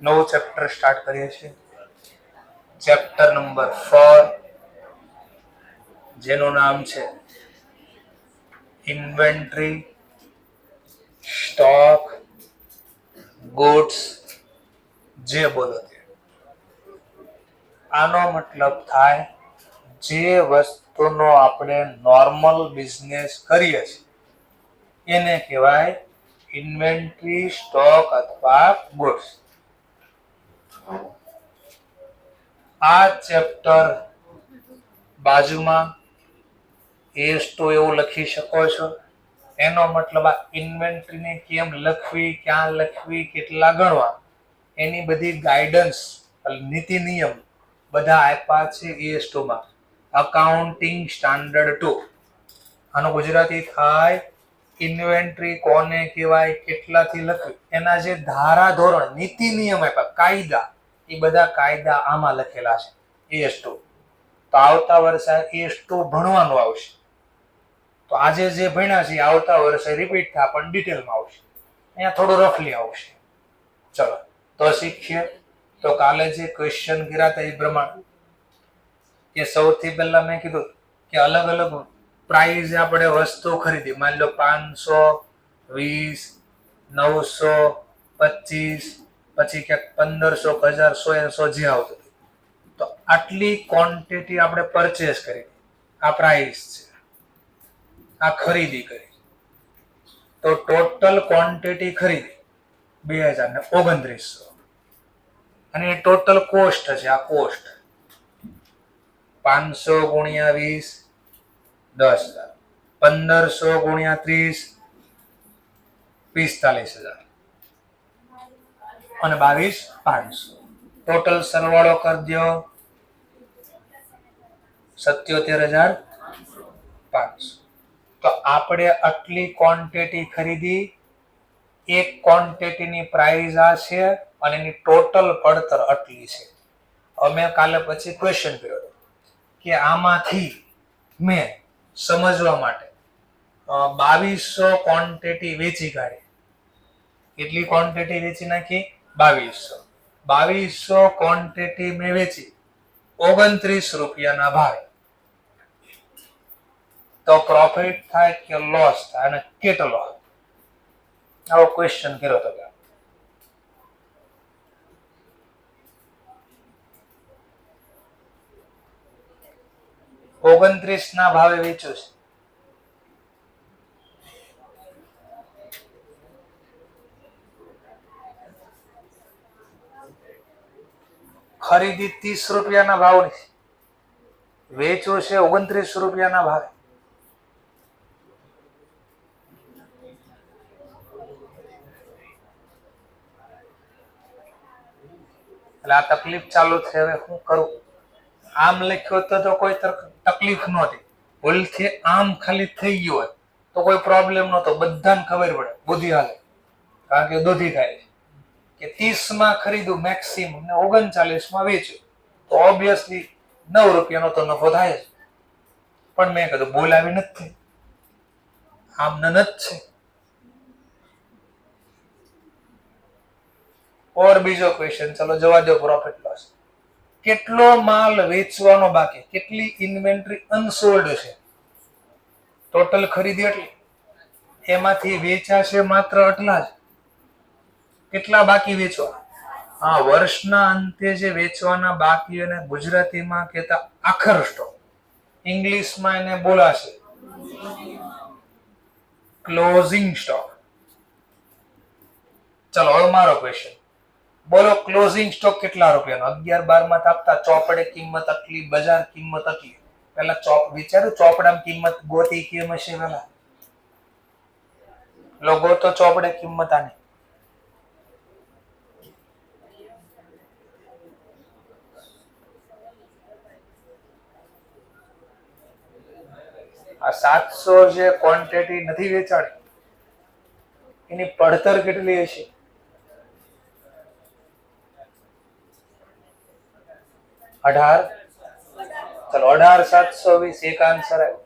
નવું chapter start કરીએ છીએ. ચેપ્ટર નંબર 4 જેનું નામ છે ઇન્વેન્ટરી, સ્ટોક, ગુડ્સ, જે બોલો તે. આનો મતલબ થાય જે વસ્તુનો આપણે નોર્મલ બિઝનેસ કરીએ છીએ એને કહેવાય ઇન્વેન્ટરી, સ્ટોક અથવા ગુડ્સ. આ ચેપ્ટર બાજુમાં S2 એવું લખી શકો છો. એનો મતલબ આ ઇન્વેન્ટરીને કેમ લખવી, ક્યાં લખવી, કેટલા ગણવા, એની બધી ગાઈડન્સ, નીતિ નિયમ બધા આપ્યા છે S2 માં. Accounting standard 2. આનો ગુજરાતી થાય ઇન્વેન્ટરી કોને કહેવાય, કેટલાથી લખવી, એના જે ધારા ધોરણ, નીતિ નિયમ આપ્યા, કાયદા, એ બધા કાયદા આમાં લખેલા છે S2. તો આવતા વર્ષે S2 ભણવાનું આવશે. તો આજે જે ભણ્યા છે આવતા વર્ષે રિપીટ થાય પણ ડિટેલમાં આવશે. અહીંયા થોડું રફલી આવશે. ચલો તો શીખીએ. તો કાલે જે ક્વેશ્ચન કર્યા હતા એ પ્રમાણે કે સૌથી પહેલા મેં કીધું કે અલગ અલગ પ્રાઇઝ આપણે વસ્તુ ખરીદી, માની લો 500, 20, 900, 25, પછી ક્યાંક 1500, 1000, 100, 100 જે આવતું. તો આટલી ક્વોન્ટિટી આપણે પરચેસ કરી, આ પ્રાઇસ છે, આ ખરીદી કરી. તો ટોટલ ક્વોન્ટિટી ખરીદી 2029. અને એ ટોટલ કોસ્ટ છે. આ કોસ્ટ 500 ગુણ્યા 20 10,000, 1500 ગુણ્યા 30 45,000 અને 22,500. ટોટલ સરવાળો કરી દો 77,500. તો આપણે આટલી ક્વોન્ટિટી ખરીદી, એક ક્વોન્ટિટીની પ્રાઇસ આ છે અને એની ટોટલ પડતર આટલી છે. અમે કાલે પછી ક્વેશ્ચન કર્યો કે આમાંથી મેં સમજવા માટે 2200 ક્વોન્ટિટી વેચી કાઢી. કેટલી ક્વોન્ટિટી વેચી નાખી? 2200. 2200 ક્વોન્ટિટી મેં વેચી 29 રૂપિયાના ભાવે. તો પ્રોફિટ થાય કે લોસ થાય અને કેટલો? આવો ક્વેશ્ચન કર્યો હતો. 29 ના ભાવે વેચ્યું છે. ખરીદી 30 રૂપિયાના ભાવની, વેચ્યું છે 29 રૂપિયાના ભાવે. એટલે આ તકલીફ ચાલુ છે. હવે શું કરું? આમ લખ્યો તો કોઈ તકલીફ નહોતી. ભૂલથી આમ ખાલી થઈ ગયું હોય તો કોઈ પ્રોબ્લેમ નહોતો. બધાને ખબર પડે, બુદ્ધિ હાલે. કારણ કે દૂધી ખાય કે 30 માં ખરીદું મેક્સિમમ ને 39 માં વેચ્યું તો ઓબ્વિયસલી 9 રૂપિયાનો તો નફો થાય જ. પણ મેં કીધું બોલાવી નથી, આમ ન જ છે. ઓર બીજો ક્વેશ્ચન, ચલો જવા દો. Profit loss. કેટલો માલ વેચવાનો બાકી, કેટલી ઇન્વેન્ટરી અનસોલ્ડ છે? ટોટલ ખરીદી એટલી, એમાંથી વેચાશે માત્ર આટલા જ. કેટલા બાકી વેચવા? હા, વર્ષના અંતે જે વેચવાના બાકી, અને ગુજરાતીમાં કહેતા આખર સ્ટોક, ઇંગ્લિશમાં એને બોલાશે ક્લોઝિંગ સ્ટોક. ચલો હવે મારો ક્વેશ્ચન બોલો. ક્લોઝિંગ સ્ટોક કેટલા રૂપિયાનો? 11, 12 માં આપતા ચોપડે કિંમત આટલી, બજાર કિંમત આટલી. પેલા વિચાર્યું ચોપડામાં કિંમત ગોતી કેમ હશે? પેલા લોગો તો ચોપડે કિંમત આની. આ 700 જે ક્વોન્ટિટી નથી વેચાણી એની પડતર કેટલી હશે? ચલો 18,720 એક આન્સર આવ્યો.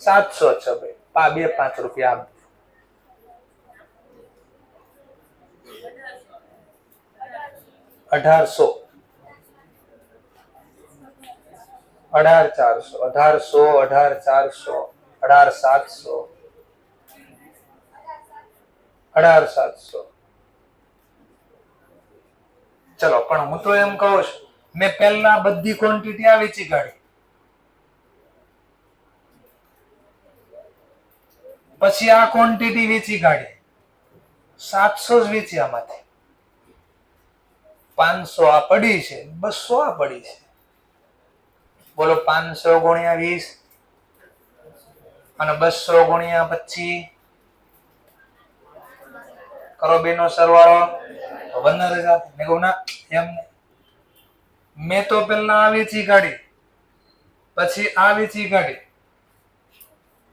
700 છે ભાઈ, 2-5 રૂપિયા. 1800 18400 1800 18400 18700 18700 ચલો પણ હું તો એમ કહું છું મેં પહેલા બધી ક્વોન્ટિટી આ વેચી કાઢી પછી આ ક્વોન્ટિટી વેચી કાઢી 700 જ વેચી આમાંથી 500 આ પડી છે 200 આ પડી છે બોલો 500 ગુણ્યા 20 અને 200 ગુણ્યા 25 કરો બેનો સરવાળો 15000 મેં કહું ના એમ મેં તો પહેલા આ વેચી કાઢી પછી આ વેચી કાઢી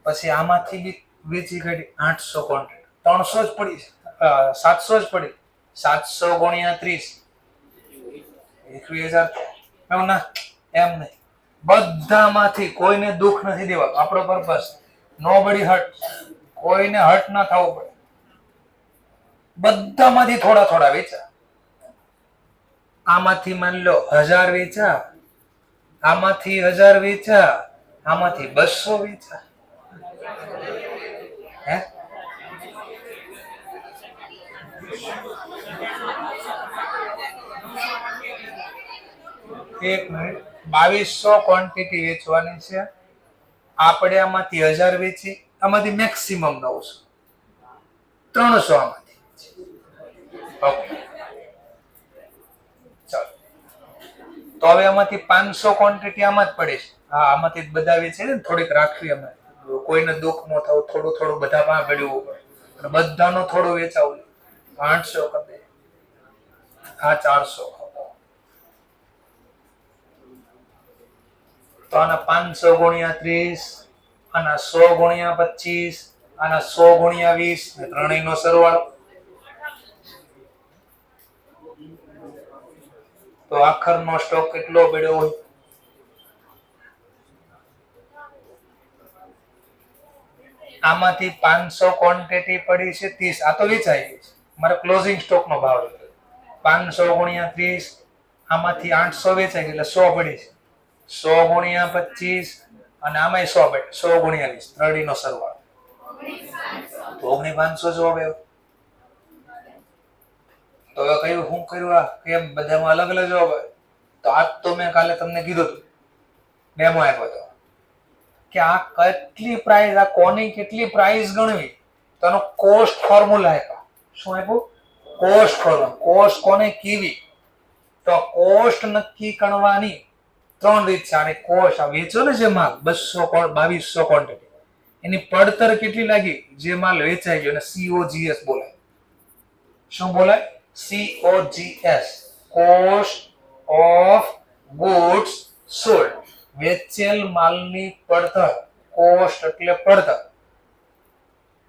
પછી આમાંથી બી વેચી કાઢી 800 ક્વોન્ટિટી 300 જ પડી 700 જ પડી 700 ગુણ્યા 30 21000 ના એમ નહીં બધામાંથી કોઈને દુઃખ નથી દેવા આપણો પર્પસ નોબડી હર્ટ કોઈને હર્ટ ના થવું પડે બધામાંથી થોડા થોડા વેચા આમાંથી માની લો 1000 વેચા આમાંથી 1000 વેચા આમાંથી 200 વેચા હે એક મિનિટ 2200 ક્વોન્ટિટી વેચવાની છે આપણે આમાંથી 1000 વેચી આમાંથી મેક્સિમમ 900 300 આમાંથી ઓકે ચાલો તો હવે આમાંથી 500 ક્વોન્ટિટી આમાં જ પડી છે હા આમાંથી બધા વેચે ને થોડીક રાખવી અમે કોઈને દુઃખ ન થવું થોડું થોડું બધા પાસે ભેળવું પડે અને બધાનો થોડું વેચાવું 800 કરી આ 400 તો આના 500 ગુણ્યા 30 આના 100 ગુણ્યા 25 આના 100 ગુણ્યા 20 ત્રણેયનો સરવાળો તો આખરનો સ્ટોક કેટલો પડ્યો હોય આમાંથી 500 ક્વોન્ટિટી પડી છે 30 આ તો વેચાઈ ગઈ છે મારે ક્લોઝિંગ સ્ટોક નો ભાવ 500 ગુણ્યા 30 આમાંથી 800 વેચાઈ ગઈ એટલે 100 પડી છે 100 ગુણ્યા 25 અને આમાંય 100 પડે 100 ગુણ્યા 20 ત્રણેયનો સરવાળો તો 19500 જવાબ આવ્યો તો હવે કયું શું કર્યું આ કેમ બધામાં અલગ અલગ જવાબ આવે તો આજ તો મેં કાલે તમને કીધું હતું ડેમો આપ્યો હતો કે આ કેટલી પ્રાઇસ આ કોની કેટલી પ્રાઇસ ગણવી તો એનો કોસ્ટ ફોર્મ્યુલા આપ્યા શું આપ્યું કોસ્ટ ફોર્મ્યુલા કોસ્ટ કોને કેવી તો કોસ્ટ નક્કી કરવાની 3 રીત છે અને કોસ્ટ આ વેચો ને જે માલ 2200 ક્વોન્ટિટી એની પડતર કેટલી લાગી જે માલ વેચાઈ ગયો અને COGS બોલાય શું બોલાય COGS cost of goods sold વેચેલ માલની પડતર કોસ્ટ એટલે પડતર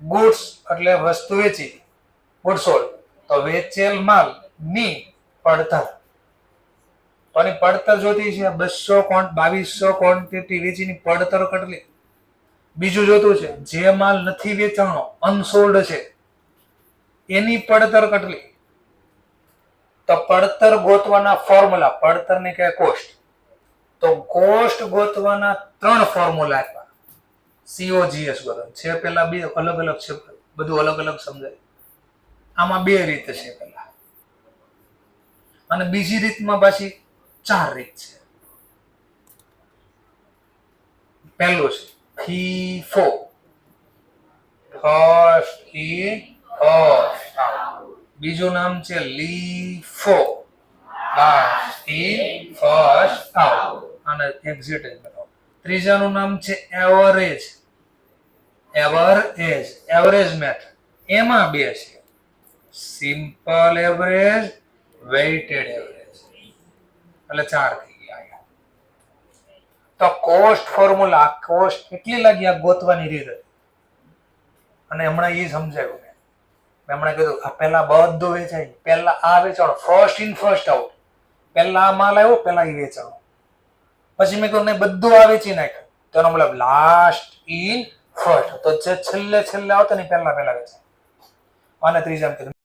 ગુડ્સ એટલે વસ્તુ વેચી ગુડ્સ સોલ્ડ તો વેચેલ માલ ની પડતર તો આની પડતર જોતી છે 2200 ક્વોન્ટિટી વેચીની પડતર કેટલી બીજું જોતું છે જે માલ નથી વેચાણો અનસોલ્ડ છે એની પડતર કેટલી તો પડતર ગોતવાના ફોર્મ્યુલા પડતરની કે કોસ્ટ તો કોસ્ટ ગોતવાના 3 ફોર્મ્યુલા આપ્યા COGS ગોતવા છે પેલા બે અલગ અલગ છે બધું અલગ અલગ સમજાય આમાં 2 રીત છે પેલા અને બીજી રીતમાં પાછી 4 રીત છે પહેલું છે FIFO first in first out બીજું નામ છે LIFO last in first out અને એક્ઝિટ ત્રીજાનું નામ છે એવરેજ મેથડ એમાં 2 છે સિમ્પલ એવરેજ વેઇટેડ એવરેજ એટલે 4 થઈ ગયા તો કોસ્ટ ફોર્મ્યુલા કોસ્ટ કેટલી લાગી આ ગોતવાની રીત અને હમણાં એ સમજાયું મેં હમણાં કીધું આ પહેલા બધું વેચાય પહેલા આ વેચાણો ફર્સ્ટ ઇન ફર્સ્ટ આઉટ પહેલા આ માલ આવ્યો પહેલા એ વેચાણો પછી મેં કહ્યું નહીં બધું આ વેચી નાખ્યું તો એનો મતલબ લાસ્ટ ઇન ફર્સ્ટ તો જે છેલ્લે આવતા ને પહેલા વેચાય અને ત્રીજા કીધું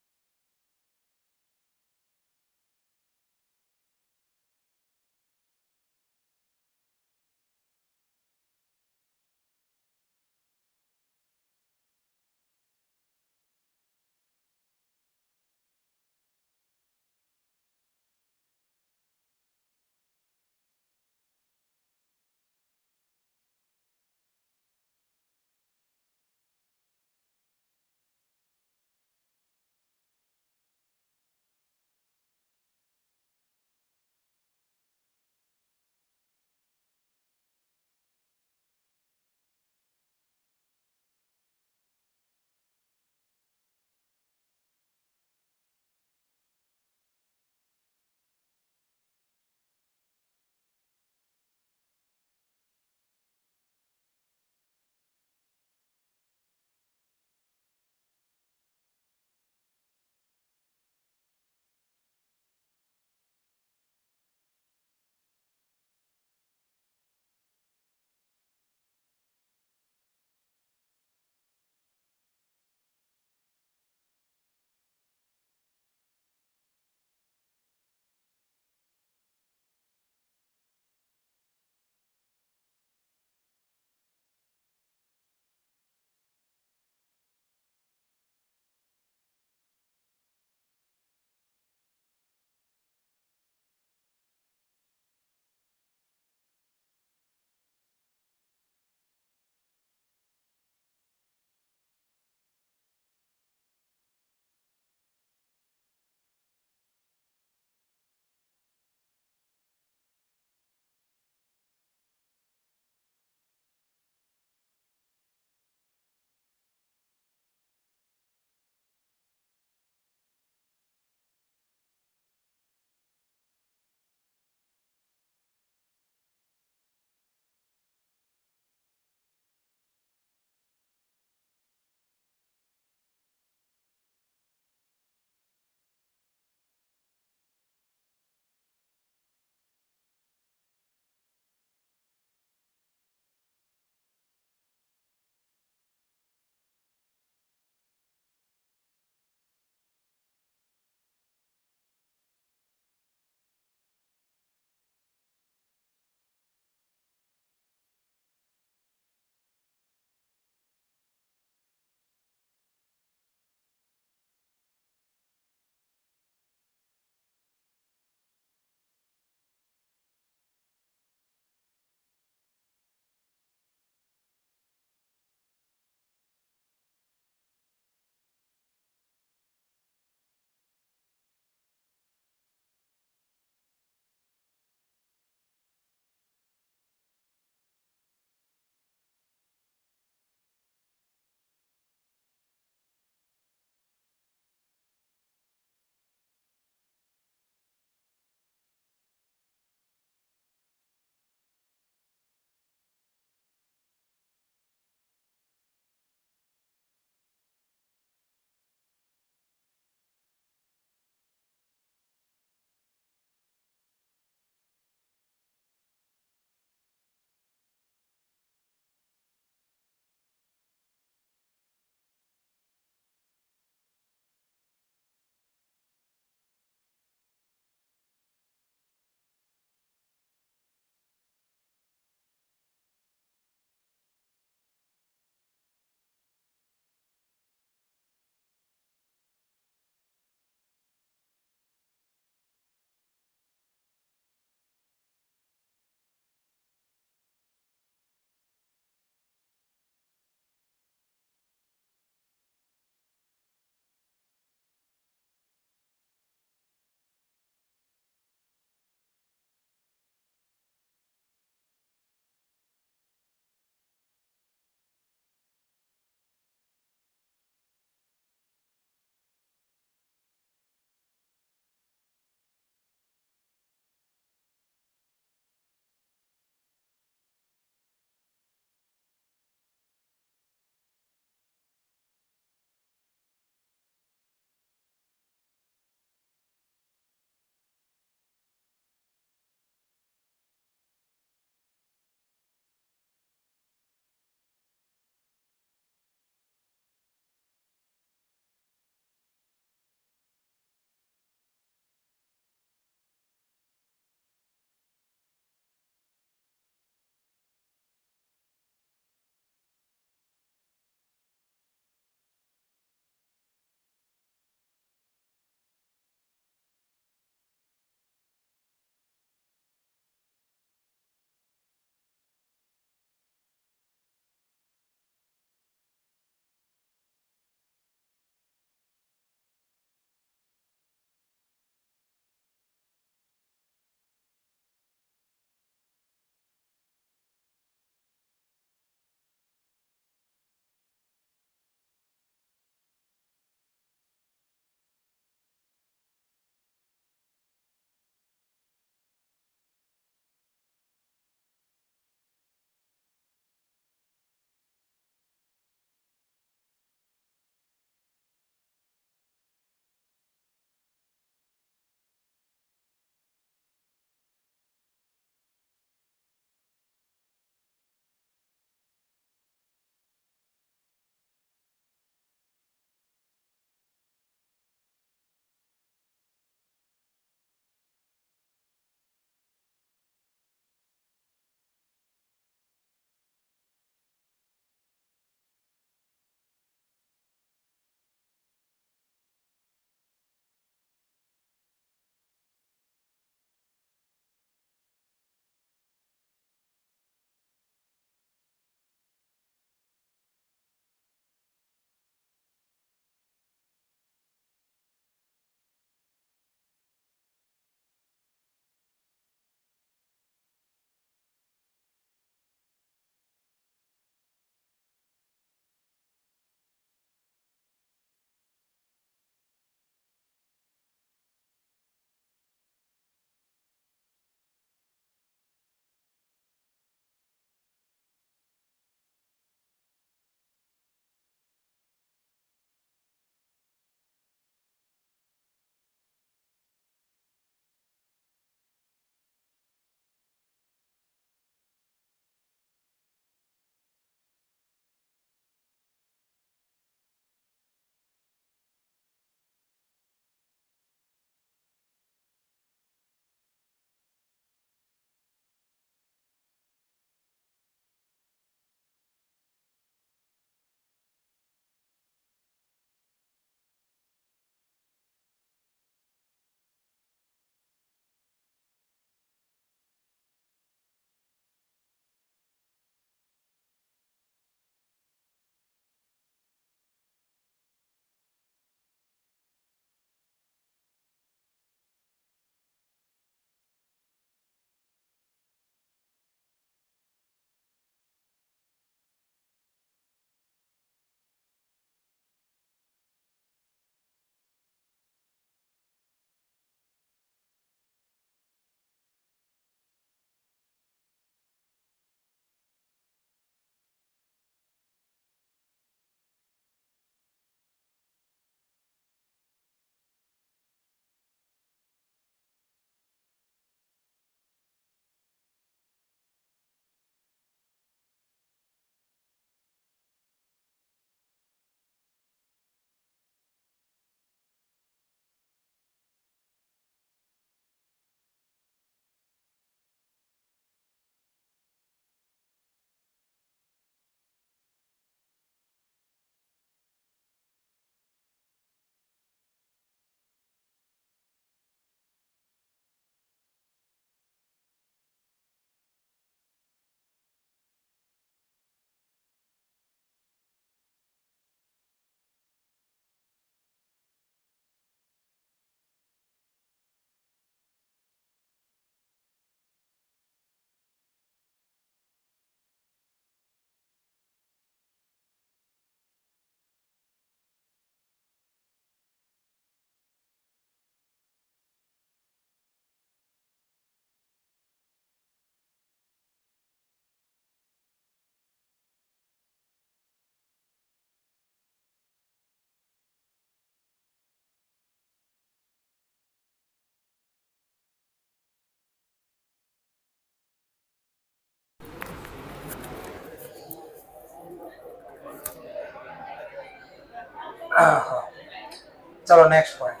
ચલો નેક્સ્ટ પોઈન્ટ.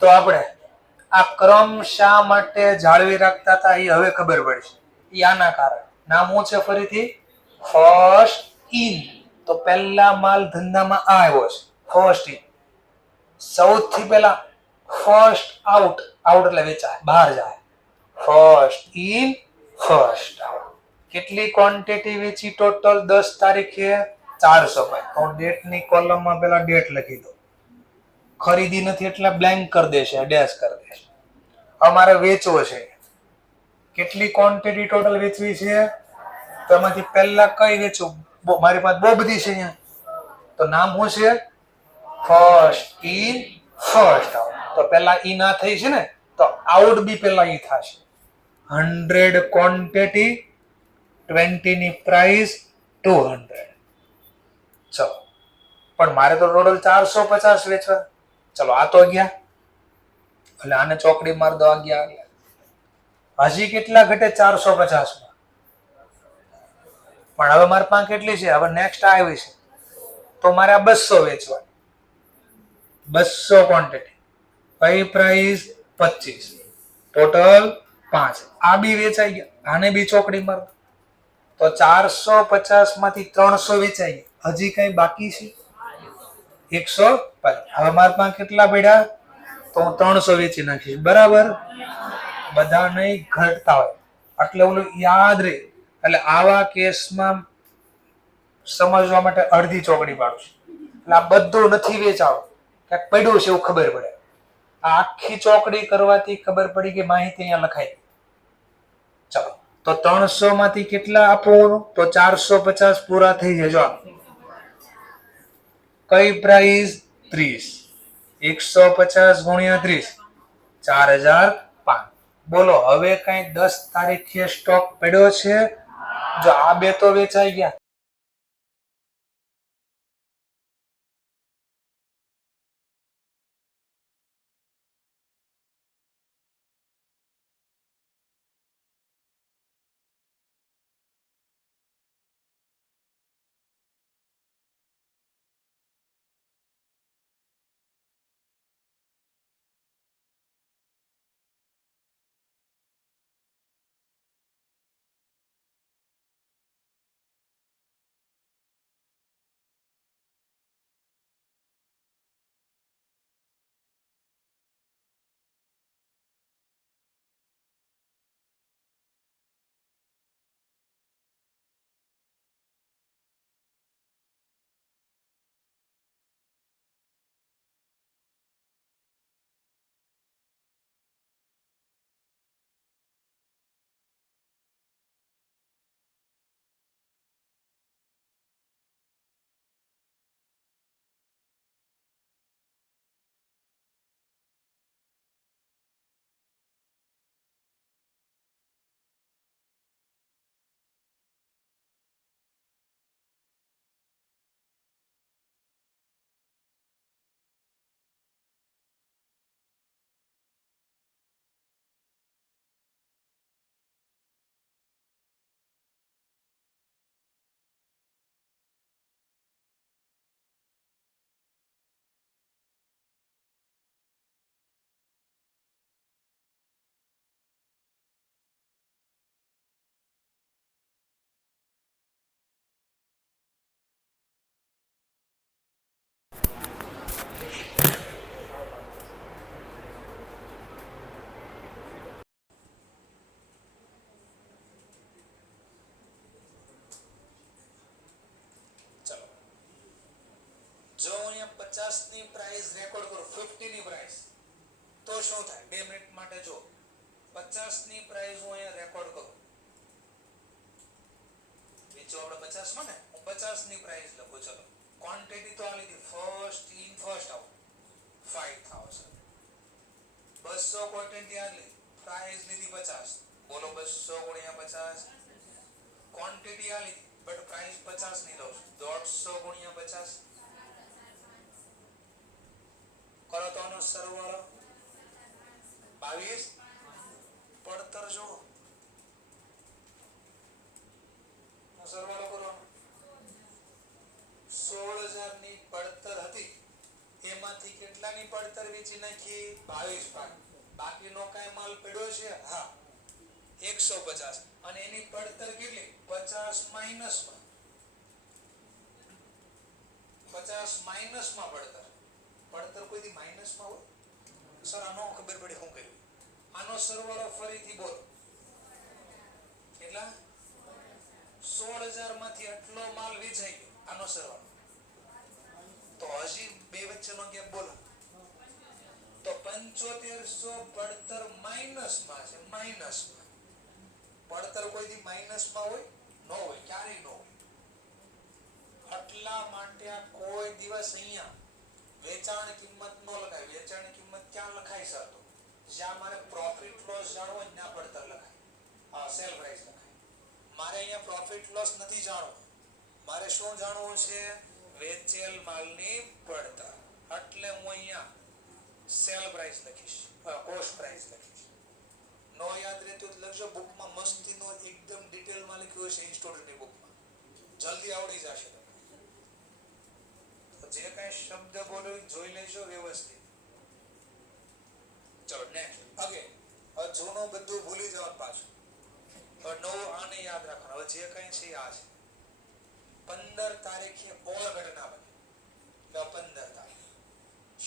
તો આપણે આ ક્રમ શા માટે જાળવી રાખતા હતા એ હવે ખબર પડશે. આના કારણે નામ શું છે ફરીથી? First in. તો પહેલા માલ ધંધામાં આ આવ્યો છે ફર્સ્ટ ઇન. સૌથી પહેલા ફર્સ્ટ આઉટ. આઉટ એટલે વેચાય, બહાર જાય. First in first out. કેટલી ક્વોન્ટિટી વેચી ટોટલ 10 તારીખે? 400 પાઇપ. તો ડેટ ની કોલમમાં પેલા ડેટ લખી દો. ખરીદી નથી એટલે બ્લેન્ક કરી દેશે, ડેશ કરી દેશે. અમારે વેચવો છે. કેટલી ક્વોન્ટિટી ટોટલ વેચવી છે? તો એમાંથી પહેલા કઈ વેચું? મારી પાસે બહુ બધી છે અહીંયા. તો નામ શું છે? First in first out. તો પહેલા ઈ ના થઈ છે ને, તો આઉટ બી પહેલા ઈ થશે. 100 ક્વોન્ટિટી, 20 ની પ્રાઇસ, 200. ચલો, પણ મારે તો ટોટલ 450 વેચવા. ચલો આ તો ગયા, એટલે આને ચોકડી માર દો. આ ગયા. હજી કેટલા ઘટે 450 માં? પણ હવે મારી પાસે કેટલી છે? હવે નેક્સ્ટ આવી છે, તો મારે આ 200 વેચવા. 200 ક્વોન્ટિટી, કઈ પ્રાઇસ? 25, ટોટલ 5. આ બી વેચાઈ ગયા, આને બી ચોકડી માર. તો 450 માંથી 300 વેચાઈ ગયા. હજી કઈ બાકી છે? 150. હવે મારી પાસે કેટલા પડ્યા? તો હું 300 વેચી નાખીશ. બરાબર? બધા નહીં ઘટતા હોય એટલે ઓલું યાદ રહે. એટલે આવા કેસમાં સમજવા માટે અડધી ચોકડી પાડું છું. એટલે આ બધું નથી વેચાવું, ક્યાંક પડ્યું છે એવું ખબર પડે. આ આખી ચોકડી કરવાથી ખબર પડી કે માહિતી અહીંયા લખાઈ. ચલો, તો 300 માંથી કેટલા આપવાનું? તો 450 પૂરા થઈ જાય. જો કઈ પ્રાઇસ? 30. 150 ગુણ્યા 30, 4005. બોલો હવે કઈ 10 તારીખે સ્ટોક પડ્યો છે? જો આ બે તો વેચાઈ ગયા. જો અહીંયા 50 ની પ્રાઇસ રેકોર્ડ કરું, 50 ની પ્રાઇસ, તો શું થાય? 2 મિનિટ માટે જો 50 ની પ્રાઇસ હું અહીંયા રેકોર્ડ કરું. વેચો આપણે 50 માં ને, હું 50 ની પ્રાઇસ લખું. ચલો, ક્વોન્ટિટી તો આ લીધી first in first out 5000. 200 quantity આ લીધી, પ્રાઇસ લીધી 50. બોલો 200 ગુણ્યા 50. ક્વોન્ટિટી આ લીધી બટ પ્રાઇસ 50 ની લઉં છું. 150 ગુણ્યા 50. કરો તો આનો સરવાળો 22. પડતર જો સરવાળો કરો 16,000 કેટલાની પડતર વેચી નાખી? 22 પાક. બાકીનો કાંઈ માલ પડ્યો છે? હા, 150. અને એની પડતર કેટલી? 50 માઈનસમાં. 50 માઈનસમાં પડતર. પડતર કોઈ દી માઈનસમાં હોય? સર આનો ખબર પડી શું કર્યું? આનો સરવાળો ફરીથી બોલ. કેટલા? 16,000 માંથી આટલો માલ વેચાઈ ગયો. આનો સરવાળો. તો હજી બે વચ્ચેનો ગેપ બોલો. તો 7500 પડતર માઈનસમાં છે. માઈનસમાં. પડતર કોઈ દી માઈનસમાં હોય? ન હોય, ક્યારેય ન હોય. એટલા માટે આ કોઈ દિવસ અહીંયા વેચાણ કિંમત નો લખાય. વેચાણ કિંમત ક્યાં લખાય સર? તો જ્યાં મારે પ્રોફિટ લોસ જાણવો હોય ત્યાં પડતર લખાય. હા, સેલ પ્રાઇસ લખાય. મારે અહીંયા પ્રોફિટ લોસ નથી જાણવું. મારે શું જાણવું છે? વેચેલ માલની પડતર. એટલે હું અહીંયા સેલ પ્રાઇસ લખીશ, કોસ્ટ પ્રાઇસ લખીશ. નો યાદ રહેતું તો લખજો બુકમાં. મસ્તીનો એકદમ ડિટેલમાં લખ્યું હશે ઇન્સ્ટોલની બુકમાં. જલ્દી આવડી જશે. જે કઈ શબ્દ બોલો જોઈ લેજો વ્યવસ્થિત. ચલો નેક્સ્ટ. અગેન હવે જૂનું બધું ભૂલી જવાનું પાછું. હવે નવું આને યાદ રાખવાનું. હવે જે કઈ છે આ છે. 15 તારીખે ઓર ઘટના બની. 15 તારીખ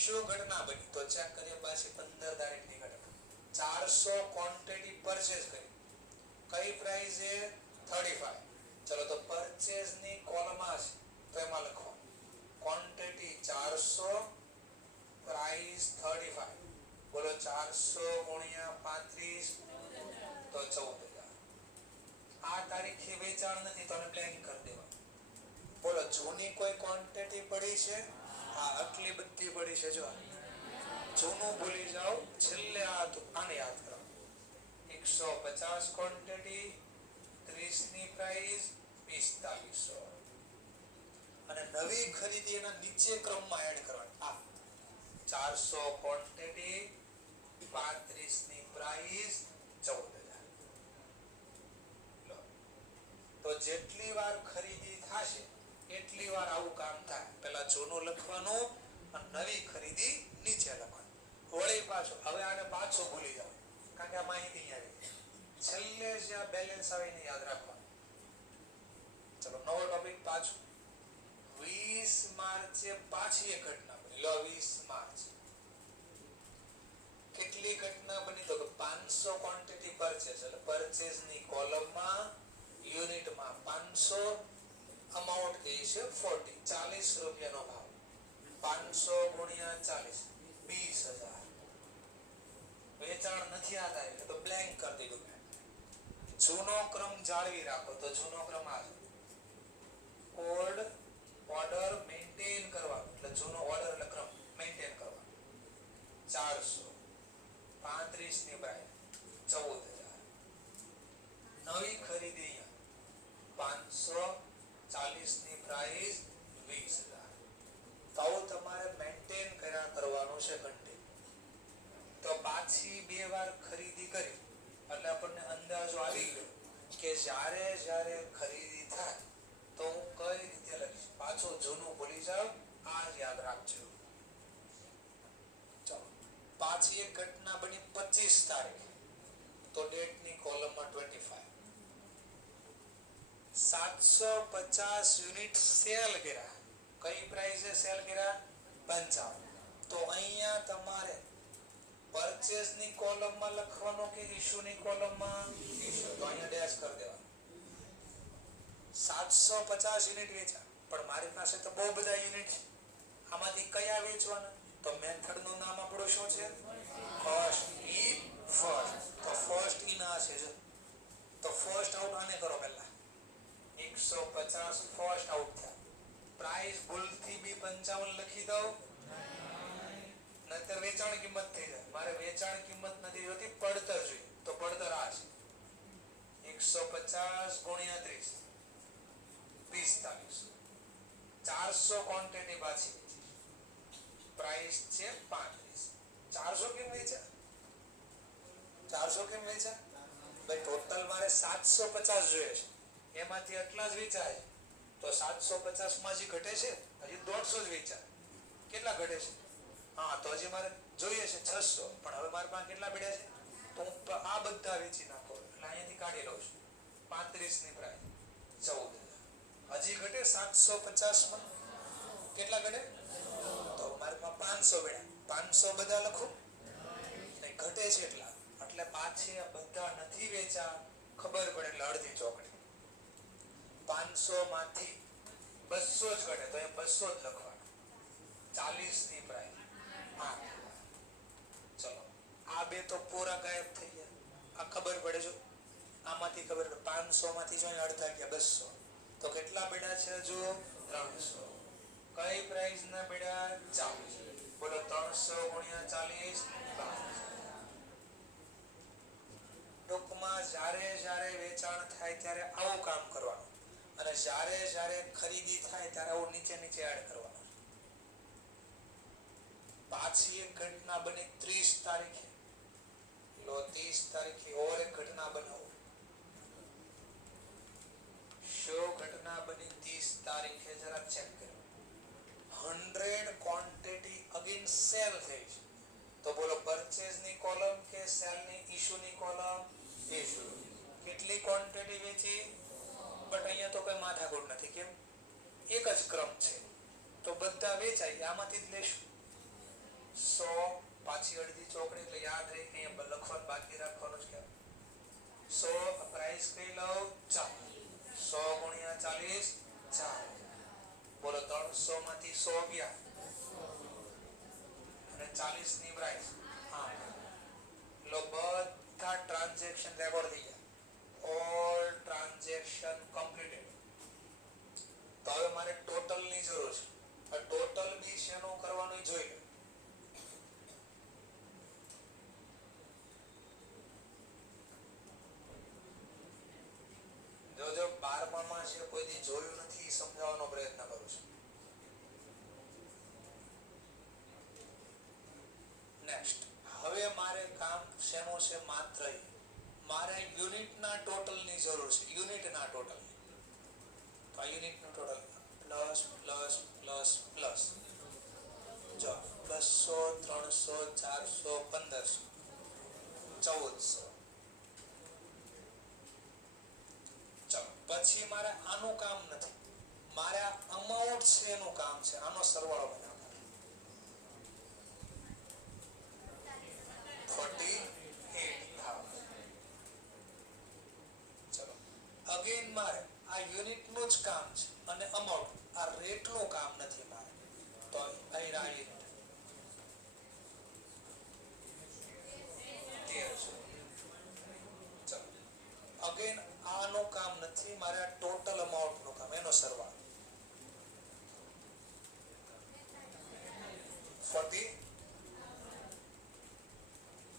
શું ઘટના બની? તો ચેક કરીએ પાછી 15 તારીખની ઘટના. 400 ક્વોન્ટિટી પરચેઝ કરી. કઈ પ્રાઇસ છે? 35. ચલો તો પરચેઝ ની કોલમ આ છે, તો એમાં લખો ક્વોન્ટિટી 400, પ્રાઇસ 35. બોલો 400 ગુણ્યા 35 તો 14,000. આ તારીખે વેચાણ નથી તો બ્લેન્ક કરી દેવા. બોલો જૂની કોઈ ક્વોન્ટિટી પડી છે? હા, આટલી બધી પડી છે. જો જૂનું ભૂલી જાઓ, છેલ્લે આને યાદ કરો. 150 ક્વોન્ટિટી, 30 ની પ્રાઇસ 4500. અને નવી ખરીદી એના નીચે ક્રમમાં એડ કરવાની. આ 400 ક્વોન્ટિટી, 35 ની પ્રાઇસ 14,000. તો જેટલી વાર ખરીદી થશે એટલી વાર આવું કામ થાય. પેલા જૂનું લખવાનું અને નવી ખરીદી નીચે લખવાનું. વળી પાછું હવે આને પાછું ભૂલી જાવ, કારણ કે આ માહિતી આવી. છેલ્લે જ્યાં બેલેન્સ આવે એને યાદ રાખવાનું. ચલો નવો ટોપિક પાછું. 20 માર્ચે પાછી એક ઘટના બની. લો 20 માર્ચ કેટલી ઘટના બની? તો 500 ક્વોન્ટિટી પરચેઝ. એટલે પરચેઝ ની કોલમમાં યુનિટમાં 500, અમાઉન્ટ એ છે 40. 40 રૂપિયાનો ભાવ. 500 ગુણ્યા 40 20,000. વેચાણ નથી આતા એટલે તો બ્લેન્ક કરી દીધું. જૂનો ક્રમ જાળવી રાખો. તો જૂનો ક્રમ આ છે. ઓલ્ડ ઓર્ડર મેન્ટેન કરવાનો. એટલે જૂનો ઓર્ડર એટલે ક્રમ મેન્ટેન કરવાનો. 400, 35 ની પ્રાઇસ 14,000. નવી ખરીદી 500, 40 ની પ્રાઇસ 20,000. તો તમારે મેન્ટેન કર્યા કરવાનું છે કન્ટિન્યુ. તો પાછી બે વાર ખરીદી કરી એટલે આપણને અંદાજો આવી ગયો કે જ્યારે જ્યારે ખરીદી થાય તો હું કઈ રીતે લખીશ. પાછો જૂનું ભૂલી જાવ, આ યાદ રાખજો. ચલો પાછી એક ઘટના બની 25 તારીખ. તો ડેટ ની કોલમમાં 25. 750 યુનિટ સેલ કર્યા. કઈ પ્રાઇસે સેલ કર્યા? 55. તો અહીંયા તમારે પરચેઝ ની કોલમમાં લખવાનો કે ઇશ્યુ ની કોલમમાં? ઇશ્યુ. તો અહીંયા ડેશ કરી દેવાનું. 750 યુનિટ વેચા, પણ મારી પાસે તો બહુ બધા યુનિટ છે. આમાંથી કયા વેચવાના? તો મેથડ નું નામ આપણું શું છે? First in first. તો ફર્સ્ટ ઇન આ છે. જો તો ફર્સ્ટ આઉટ આને કરો પહેલા. 150 ફર્સ્ટ આઉટ થયા. પ્રાઇસ ભૂલથી બી 55 લખી દઉં, નહીતર વેચાણ કિંમત થઈ જાય. મારે વેચાણ કિંમત નથી જોતી, પડતર જોઈએ. તો પડતર આ છે 150 ગુણ્યા 30 45. 400 ક્વોન્ટિટી પાછી પ્રાઇસ છે 35. 400 કેમ વેચા? 400 કેમ વેચા? ભાઈ ટોટલ મારે 750 જોઈએ છે, એમાંથી આટલા જ વેચાય. તો 750 માં જે ઘટે છે હજી 150 જ વેચા. કેટલા ઘટે છે? હા, તો હજી મારે જોઈએ છે 600, પણ હવે મારી પાસે કેટલા પડ્યા છે? તો હું આ બધા વેચી નાખો એટલે અહીંયાથી કાઢી લઉં છું. 35 ની પ્રાઇસ 14,000. હજી ઘટે 750 માં? કેટલા ઘટે? તો મારી પાસે 500 પડ્યા. 500 બધા લખું? નહીં, ઘટે છે એટલા. એટલે પાછી આ બધા નથી વેચા, ખબર પડે એટલે અડધી ચોકડી. 500 માંથી 200 જ ઘટે, તો એ 200 જ લખવાનું. 40 ની પ્રાઇસ. હા, ચલો આ બે તો પૂરા ગાયબ થઈ ગયા. આ ખબર પડે જો, આમાંથી ખબર પડે 500 માંથી જો અડધા ગયા 200, તો કેટલા પડ્યા છે? હજુ 300. કઈ પ્રાઇસ ના પડ્યા? 40. બોલો 300 ગુણ્યા 40 ટૂંકમાં જ્યારે વેચાણ થાય ત્યારે આવું કામ કરવાનું, અને જ્યારે ખરીદી થાય ત્યારે આવું નીચે એડ કરવાનું. પાછી એક ઘટના બની 30 તારીખે. લો 30 તારીખે ઓર એક ઘટના બનાવો. શું ઘટના બની 30 તારીખે? જરા ચેક કરો. 100 ક્વોન્ટિટી અગેન સેલ થઈ છે. તો બોલો પરચેઝ ની કોલમ કે સેલ ની ઇશ્યુ ની કોલમ? ઇશ્યુ. કેટલી ક્વોન્ટિટી વેચી? બટ અહીંયા તો કોઈ માથાકૂટ નથી. કેમ? એક જ ક્રમ છે, તો બધા વેચાય, આમાંથી જ લેશું. 100 પાછી અડધી ચોકડી એટલે યાદ રહી કે લખવાનું બાકી રાખવાનું છે. 100 પ્રાઇસ કઈ લઉં? 40. 100 ગુણ્યા 40 40. બોલો 300 માંથી 100 ગયા અને 40 ની પ્રાઇસ. હા, લો બધા ટ્રાન્ઝેક્શન રેકોર્ડ થઈ ગયા. All transaction completed. તો હવે મારે ટોટલ ની જરૂર છે. આ ટોટલ બી શેનું કરવાનું જોઈ લો. જો 12મા માં છે, કોઈ દી જોયું નથી, સમજાવવાનો પ્રયત્ન કરું છું. નેક્સ્ટ, હવે મારે કામ શેનું છે? માત્ર મારે યુનિટના ટોટલની જરૂર છે. યુનિટના ટોટલ. તો આ યુનિટનું total plus plus plus plus. જો 200 300 400 1500 1400. ચલો પછી મારે આનું કામ નથી, મારે આ અમાઉન્ટ છે એનું કામ છે. આનો સરવાળો બનાવો. 48,000. ચલો અગેન મારે આ યુનિટ નું જ કામ છે અને અમાઉન્ટ, આ રેટ નું કામ નથી મારે. તો અહીં રાઈ 1300. ચલો અગેન આનું કામ નથી મારે, આ ટોટલ અમાઉન્ટ નું કામ, એનો સરવાળો 40.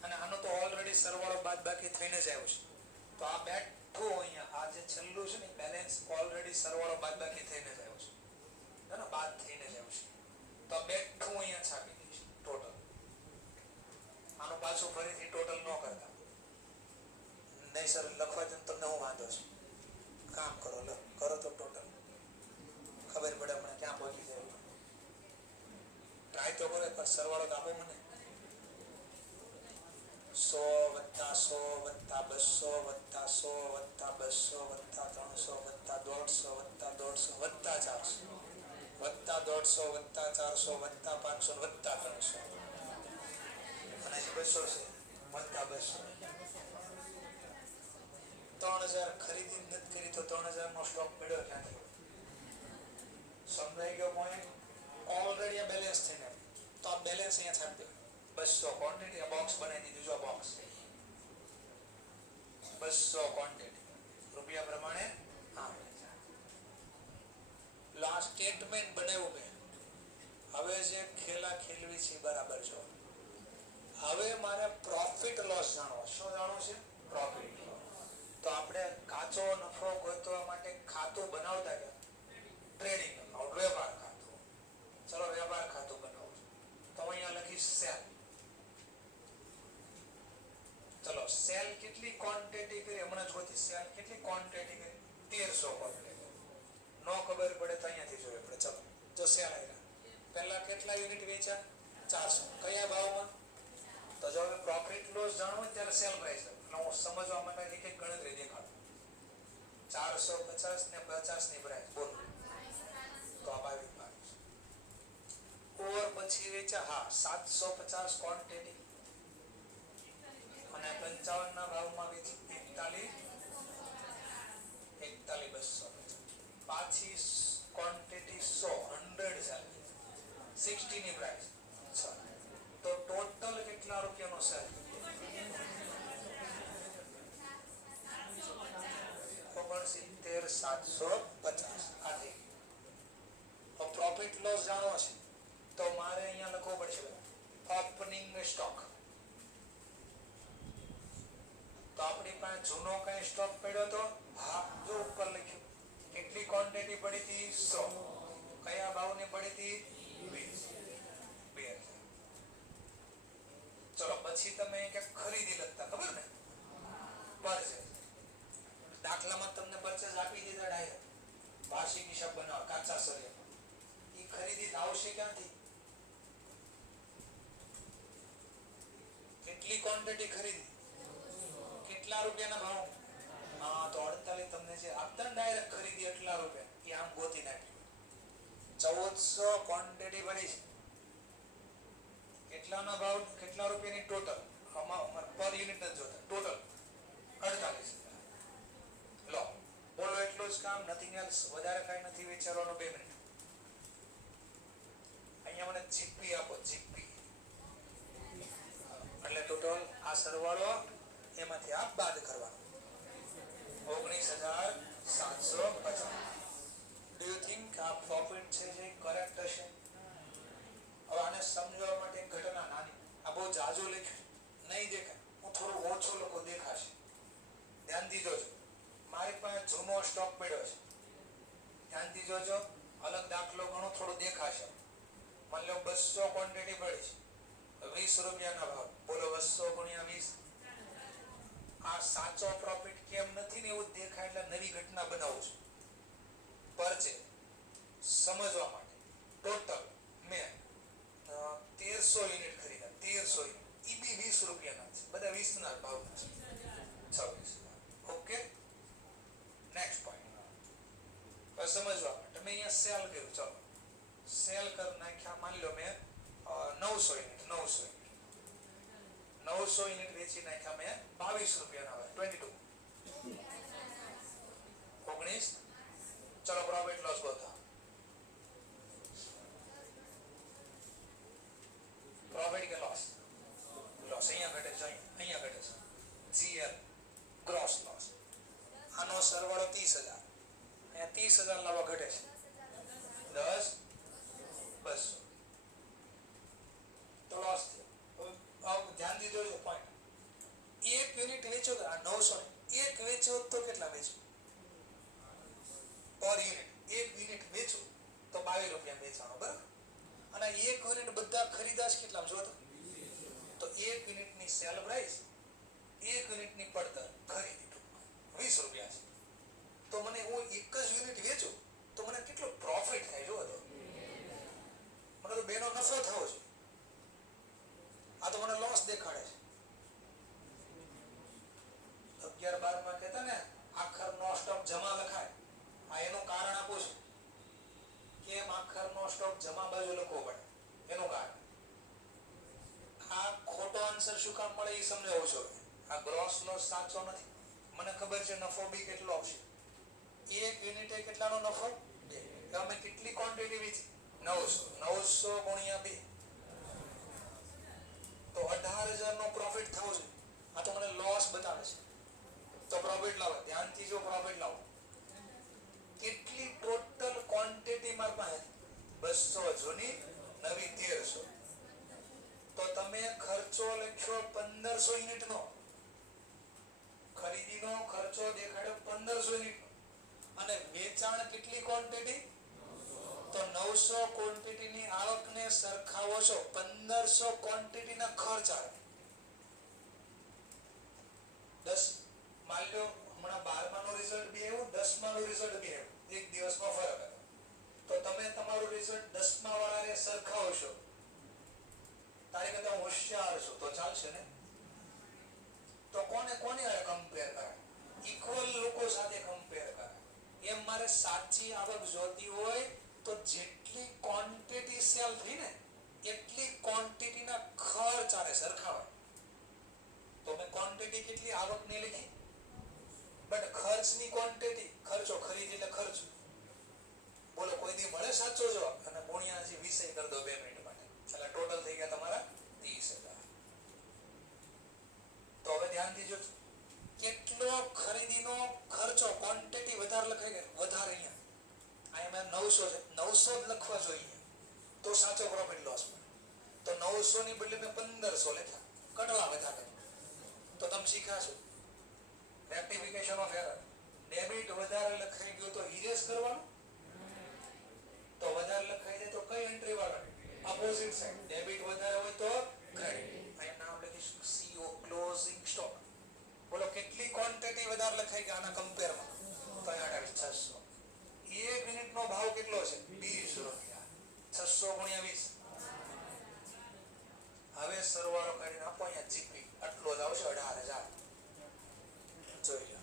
અને આનો તો ઓલરેડી સરવાળો બાદ બાકી થઈને જ આવ્યો છે. તો આ બેઠું અહીંયા, આ જે છેલ્લું છે ને બેલેન્સ ઓલરેડી સરવાળો બાદ બાકી થઈને જ આવ્યો છે. ને બાદ થઈને જ આવ્યો છે. તો બેઠું અહીંયા છાપી દઈશ ટોટલ. આનું પાછું ફરીથી ટોટલ ન કરતા. નહીં સર, લખવા દે તમને હું વાંધો છે. કામ કરો, કરો તો ટોટલ ખબર પડે હમણાં ક્યાં પહોંચી જાય. ટ્રાય તો કરો, પણ સરવાળો તો આપો મને. 100 + 100 + 200 + 100 + 200 + 300 + 150 + 150 + 400 + 150 + 400 + 500 + 300. અને 200 છે, +200. 3000 ખરીદી નથી કરી તો 3000 નો સ્ટોક પડ્યો ક્યાંથી? સમજાઈ ગયો પોઈન્ટ? ઓલરેડી આ બેલેન્સ થઈને, તો આ બેલેન્સ અહીંયા છાપી દો. 200 ક્વોન્ટિટી, આ બોક્સ બનાવી દીધું. જો બોક્સ 200 ક્વોન્ટિટી રૂપિયા પ્રમાણે. હા, લાસ્ટ સ્ટેટમેન્ટ બનાવ્યું મેં. હવે જે ખેલા ખેલવી છે બરાબર છો. હવે મારે પ્રોફિટ લોસ જાણવો. શું જાણવું છે? પ્રોફિટ. તો આપણે કાચો નફો ગોતવા માટે ખાતું બનાવતા ગયા. ટ્રેડિંગ અકાઉન્ટ, વેપાર ખાતું. ચલો વેપાર ખાતું બનાવો. તો અહીંયા લખીશ સેલ. ચલો સેલ કેટલી ક્વોન્ટિટી કરી હમણાં જોતી. સેલ કેટલી ક્વોન્ટિટી કરી? 1300 ક્વોન્ટિટી. નો ખબર પડે તો અહીંયાથી જોઈએ આપણે. ચલો જો સેલ આવ્યા, પહેલા કેટલા યુનિટ વેચ્યા? 400 કયા ભાવમાં? તો જો હવે પ્રોફિટ લોસ જાણવું હોય ત્યારે સેલ પ્રાઇસ એટલે હું સમજવા માટે એક એક ગણતરી દેખાડું. 450 ને 50 ની પ્રાઇસ બોલો તો આ 22 ઓર પછી વેચા હા 750 ક્વોન્ટિટી અને 55 ના ભાવમાં વેચી 41 પાછી ક્વોન્ટિટી 100 ચાલે 60 ની પ્રાઇસ તો ટોટલ કેટલા રૂપિયાનો સેલ? 69750 આથી પ્રોફિટ લોસ જાણવો છે તો મારે અહીંયા લખવું પડશે ઓપનિંગ સ્ટોક. તો આપણી પાસે જૂનો કઈ સ્ટોક પડ્યો તો હા જો ઉપર લખ્યું કેટલી ક્વોન્ટિટી પડી હતી 100 કયા ભાવની પડી હતી 20. ચલો પછી તમે કે ખરીદી લખતા ખબર ને પરચેઝ દાખલામાં તમને પરચેઝ આપી દીધા ડાયરેક્ટ વાર્ષિક હિસાબ બનાવવા કાચા સરિયા ઈ ખરીદી લાવશે ક્યાંથી? કેટલી ક્વોન્ટિટી ખરીદી કેટલા રૂપિયાના ભાવ? હા તો 48 તમને જે આપતા ડાયરેક્ટ ખરીદી એટલા રૂપિયા એ આમ ગોતી નાખ્યું 1400 ક્વોન્ટિટી પડી છે કેટલાના ભાવ કેટલા રૂપિયાની ટોટલ પર યુનિટ જ જોતા ટોટલ 48 લો બોલો એટલું જ કામ નથિંગ એલ્સ વધારે કાઈ નથી વિચારવાનું 2 મિનિટ અહીંયા મને જીપી આપો જીપી એટલે ટોટલ આ સરવાળો એમાંથી આપ બાદ કરવાનો 19750 ડુ યુ થિંક આ પ્રોફિટ છે જે કરેક્ટ હશે? હવે આને સમજવા માટે એક ઘટના નાની આ બહુ જાજુ લખ્યું નહીં દેખાય હું થોડું ઓછો લોકો દેખાશે ધ્યાનથી જોજો મારી પાસે જૂનો સ્ટોક પડ્યો છે ધ્યાનથી જોજો અલગ દાખલો ઘણો થોડો દેખાશે માની લો 200 ક્વોન્ટિટી પડી છે 20 રૂપિયાના ભાવ બોલો 200 ગુણ્યા 20 આ સાચો પ્રોફિટ કેમ નથી ને એવું દેખાય એટલે નવી ઘટના બનાવું છું પરચે સમજવા માટે ટોટલ મેં 1300 યુનિટ ખરીદ્યા 1300 યુનિટ ઈ બી 20 રૂપિયાના છે બધા 20 ના ભાવના છે 26 ઓકે નેક્સ્ટ પોઈન્ટ બસ સમજવા માટે મેં અહીંયા સેલ કર્યું ચલો સેલ કર નાખ્યા માની લો મેં 900 યુનિટ વેચી નાખ્યા મેં 22 રૂપિયાના 22 19 ચલો પ્રોફિટ લોસ બતાવો પ્રોફિટ કે લોસ અહીંયા ઘટે છે અહીંયા ઘટે છે જીએલ ગ્રોસ લોસ આનો સરવાળો 30000 અહીંયા 30000 લાવા ઘટે છે 10 200 તો લોસ થયો ધ્યાનથી જોજો પોઈન્ટ એક યુનિટ વેચો તો આ 900 એક વેચો તો કેટલા વેચો પર યુનિટ એક યુનિટ વેચો તો 22 રૂપિયા વેચાણો બરાબર અને એક યુનિટ બધા ખરીદાશ કેટલામાં જોતો તો એક યુનિટની સેલ પ્રાઇસ એક યુનિટની પડતર ખરીદી 20 રૂપિયા છે તો મને હું એક જ યુનિટ વેચું તો મને કેટલો પ્રોફિટ થાય જો તો મને તો બેનો નફો થવો છે આ તો મને લોસ દેખાડે છે 11-12 માં કહેતા ને આખરનો સ્ટોક જમા લખાય આ એનું કારણ આપું છું કેમ આખરનો સ્ટોક જમા બાજુ લખવો પડે એનું કારણ આ ખોટો આન્સર શું કામ મળે એ સમજાવું છું આ ગ્રોસ લોસ સાચો નથી મને ખબર છે નફો બી કેટલો આવશે એક યુનિટે કેટલાનો નફો 2 અમે કેટલી ક્વોન્ટિટી વેચી 900 ગુણ્યા 2 તો 18000 નો પ્રોફિટ થવો છે આ તો મને લોસ બતાવે છે તો પ્રોફિટ લાવો ધ્યાનથી જો પ્રોફિટ લાવો કેટલી ટોટલ ક્વોન્ટિટી મારી પાસે 200 જૂની નવી 1300 તો તમે ખર્ચો લખ્યો 1500 યુનિટનો ખરીદીનો ખર્ચો દેખાડ્યો 1500 યુનિટનો અને વેચાણ કેટલી ક્વોન્ટિટી તો 900 ક્વોન્ટિટીની આવકને સરખાવો છો 1500 ક્વોન્ટિટીના ખર્ચ આવે 10 માની લો હમણાં 12 નું રિઝલ્ટ બી આવ્યું 10 નું રિઝલ્ટ બી આવ્યું એક દિવસમાં ફરક હતો તો તમે તમારું રિઝલ્ટ 10 વાળાને સરખાવો છો તારી કરતા હું હોશિયાર છું તો ચાલશે ને? તો કોને કોને કમ્પેર કરાય? ઇક્વલ લોકો સાથે કમ્પેર કરાય. એમ મારે સાચી આવક જોતી હોય તો જેટલી ક્વોન્ટિટી સેલ થઈ ને એટલી ક્વોન્ટિટીના ખર્ચ આને સરખાવાય. તો મેં ક્વોન્ટિટી કેટલી આવકની લીધી, બટ ખર્ચની ક્વોન્ટિટી, ખર્ચો ખરીદી એટલે ખર્ચ. બોલો કોઈ દી મળે સાચો જવાબ? અને ગુણ્યા હજી 20 કરી દો 2 મિનિટ માટે, એટલે ટોટલ થઈ ગયા તમારા 30,000. તો હવે ધ્યાનથી જોજો કેટલો ખરીદીનો ખર્ચો, ક્વોન્ટિટી વધારે લખાઈ ગઈ, વધારે અહીંયા મેં 900 છે, 900 જ લખવા જોઈએ તો સાચો પ્રોફિટ લોસ મળે. તો 900 ની બદલે મેં 1500 લખ્યા, કટલા વધારે. તો તમે શીખાશો રેક્ટિફિકેશન ઓફ એરર. ડેબિટ વધારે લખાઈ ગયો તો ઇરેઝ કરવાનું, તો વધારે લખાઈ જાય તો કઈ એન્ટ્રી વાળા? Opposite side. ડેબિટ વધારે હોય તો ક્રેડિટ. અહીંયા નામ લખીશું CO ક્લોઝિંગ સ્ટોક. બોલો કેટલી ક્વોન્ટિટી વધારે લખાઈ ગઈ આના કમ્પેરમાં? તો 600. 1 મિનિટનો ભાવ કેટલો છે? 20 રૂપિયા. 600 ગુણ્યા 20. હવે સરવાળો કરીને આપો અહીંયા જીપી, આટલો જ આવશે 18,000. જોઈ લો.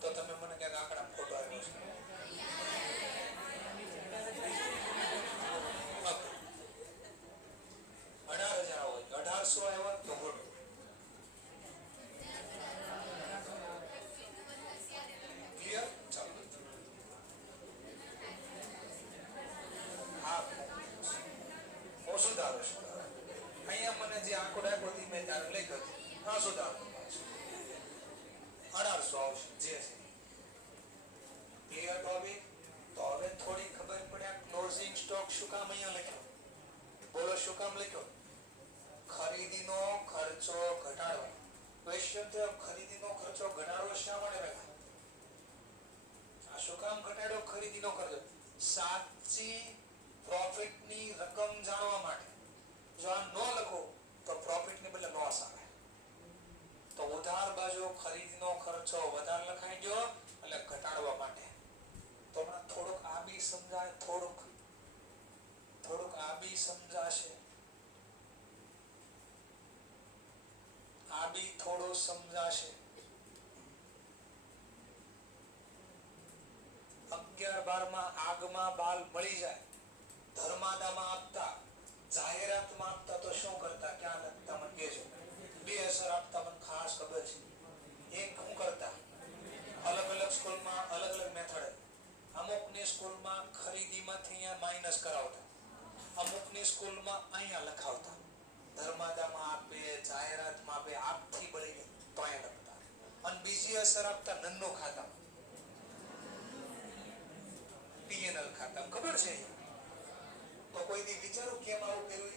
તો તમે મને ક્યાંક આંકડા ખોટો આવ્યો છે. 18,000 હોય, 1800 આવ્યા તો ખોટું. ક્લિયર? ચાલો. હા, હું સુધારો. અહીંયા મને જે આંકડો આપ્યો હતી મેં ત્યારે લખ્યો હા સુધારો 1800 આવશે જે છે. ક્લિયર? તો હવે થોડી ખબર પડે આ ક્લોઝિંગ સ્ટોક શું કામ અહીંયા લખ્યો? બોલો શું કામ લખ્યો? ખરીદીનો ખર્ચો ઘટાડવા. ક્વેશ્ચન તો ખરીદીનો ખર્ચો ઘટાડવો શા માટે રાખ્યો? આ શું કામ ઘટાડ્યો ખરીદીનો ખર્ચો? સાચી પ્રોફિટની રકમ જાણવા માટે. જો આ ન લખો તો પ્રોફિટની બદલે લોસ આવે. તો ઉધાર બાજુ ખરીદીનો ખર્ચો વધારે લખાઈ ગયો એટલે ઘટાડવા માટે. તો હમણાં થોડુંક આ બી સમજાય, થોડુંક આ બી સમજાશે, આ બી થોડું સમજાશે. 11-12 માં આગમાં બાલ બળી જાય, ધર્માદામાં આપતા, જાહેરાતમાં આપતા તો શું કરતા? ક્યાં લખતા મને કહેજો. 2 અસર આપતા મને ખાસ ખબર છે. એક શું કરતા? અલગ અલગ સ્કૂલમાં અલગ અલગ મેથડ. અમુકની સ્કૂલમાં ખરીદીમાંથી અહીંયા માઇનસ કરાવતા, અમુકની સ્કૂલમાં અહીંયા લખાવતા. ધર્માદામાં આપે, જાહેરાતમાં આપે, આપથી બળી ગઈ તો અહીંયા લખતા. અને બીજી અસર આપતા નન્નું ખાતામાં, PNL ખાતા. ખબર છે? તો કોઈ દી વિચારું કેમ આવું કર્યું?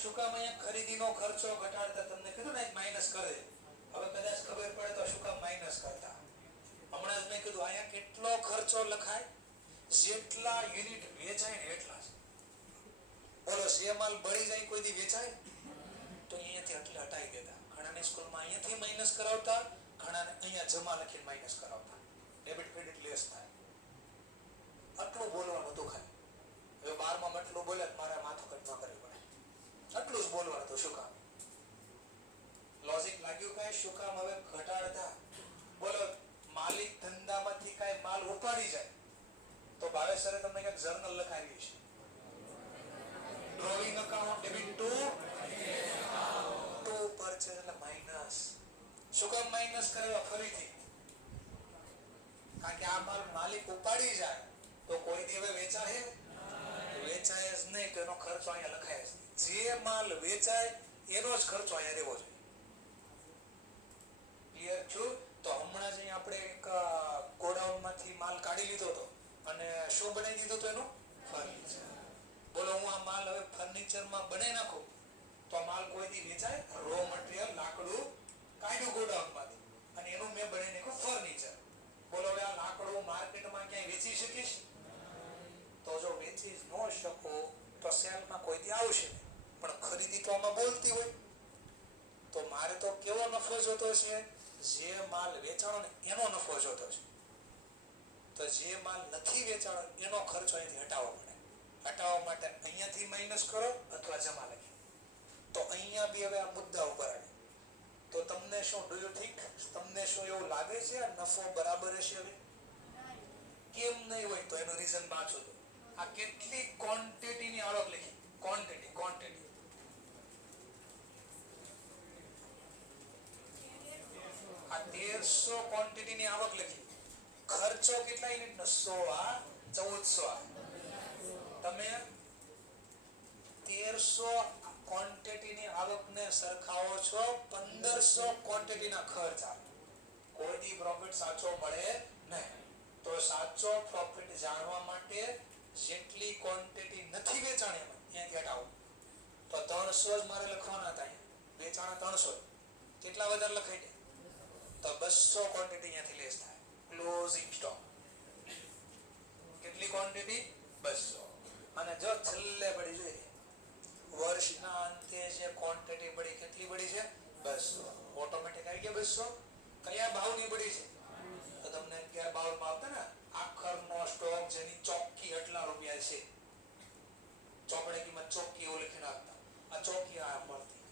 શું કામ અહીંયા ખરીદીનો ખર્ચો ઘટાડતા? તમને કીધું ને માઇનસ કરે. હવે કદાચ ખબર પડે તો શું કામ માઇનસ કરતા? હમણાં જ મેં કીધું અહીંયા કેટલો ખર્ચો લખાય? જેટલા યુનિટ વેચાય ને એટલા જ. બોલો જે માલ બળી જાય કોઈ દી વેચાય તો અહીંયાથી એટલે હટાવી દેતા. ઘણાની સ્કૂલમાં અહીંયાથી માઇનસ કરાવતા, ઘણાને અહીંયા જમા લખીને માઇનસ કરાવતા. ડેબિટ ક્રેડિટ લેસ થાય. આટલું બોલવાનું હતું ખાલી. હવે 12 માં આટલું બોલે મારે માથું કટ ન કરવી પડે. આટલું જ બોલવાનું હતું. શું કામ? લોજિક લાગ્યું કઈ? શું કામ હવે ઘટાડતા? બોલો માલિક ધંધામાંથી કઈ માલ ઉપાડી જાય તો ભાવેશ સરે તમને કઈક જર્નલ લખાવી છે. Drawing account debit to purchase એટલે માઇનસ. શું કામ માઇનસ કરેલા? ફરીથી કારણ કે આ માલ માલિક ઉપાડી જાય તો કોઈ દી હવે વેચાય જ નહીં, તો એનો ખર્ચો અહીંયા લખાય જ. જે માલ વેચાય એનો જ ખર્ચો અહીંયા રહેવો જોઈએ. ક્લિયર છું? તો હમણાં જ આપણે એક ગોડાઉન માંથી માલ કાઢી લીધો હતો અને શું બનાવી દીધું હતું? એનું ફર્નિચર. બોલો હું આ માલ હવે ફર્નિચરમાં બનાવી નાખું તો માલ કોઈ દી વેચાય? રો મટીરિયલ લાકડું કાઢ્યું ગોડાઉન માંથી અને એનું મેં બનાવી નાખ્યું ફર્નિચર. બોલો હવે આ લાકડું માર્કેટમાં ક્યાંય વેચી શકીશ? તો જો વેચી ન શકો તો સેલમાં કોઈ દી આવશે, પણ ખરીદી તો આમાં બોલતી હોય. તો મારે તો કેવો નફો જોતો છે? જે માલ વેચાણો ને એનો નફો જોતો છે. તો જે માલ નથી વેચાણો એનો ખર્ચો અહીંથી હટાવવો પડે. હટાવવા માટે અહીંયાથી માઇનસ કરો અથવા જમા લખી. તો અહીંયા બી હવે આ મુદ્દા ઉપર આવે. તો તમને શું ડુ યુ થિંક, તમને શું એવું લાગે છે આ નફો બરાબર હશે? હવે કેમ નહીં હોય? તો એનું રીઝન પાછું તો આ કેટલી ક્વોન્ટિટીની આવક લખી. ક્વોન્ટિટી આ 1300 ક્વોન્ટિટીની આવક લખી. ખર્ચો કેટલા યુનિટનો? 100. આ 1400. તમે 1300 ક્વોન્ટિટીની આવકને સરખાવો છો 1500 ક્વોન્ટિટીના ખર્ચ. કોઈ દી પ્રોફિટ સાચો મળે નહીં. તો સાચો પ્રોફિટ જાણવા માટે જેટલી ક્વોન્ટિટી નથી વેચાણી અહીંયાથી હટાવો. તો 300 જ મારે લખવાના હતા. વેચાણા 300, કેટલા વધારે લખાઈ જાય? તો 200 ક્વોન્ટિટી અહીંયાથી લેસ થાય. ક્લોઝિંગ સ્ટોક કેટલી ક્વોન્ટિટી? 200. અને જો છેલ્લે પડી જોઈએ વર્ષના અંતે જે ક્વોન્ટિટી પડી, કેટલી પડી છે? 200. ઓટોમેટિક આવી ગયા 200. કયા ભાવની પડી છે? તો તમને 11.52 માં આવતા ને આખરનો સ્ટોક જેની ચોખ્ખી એટલા રૂપિયા છે. ચોપડે કિંમત ચોખ્ખી એવું લખીને આપતા. આ ચોખ્ખી આ મળતી.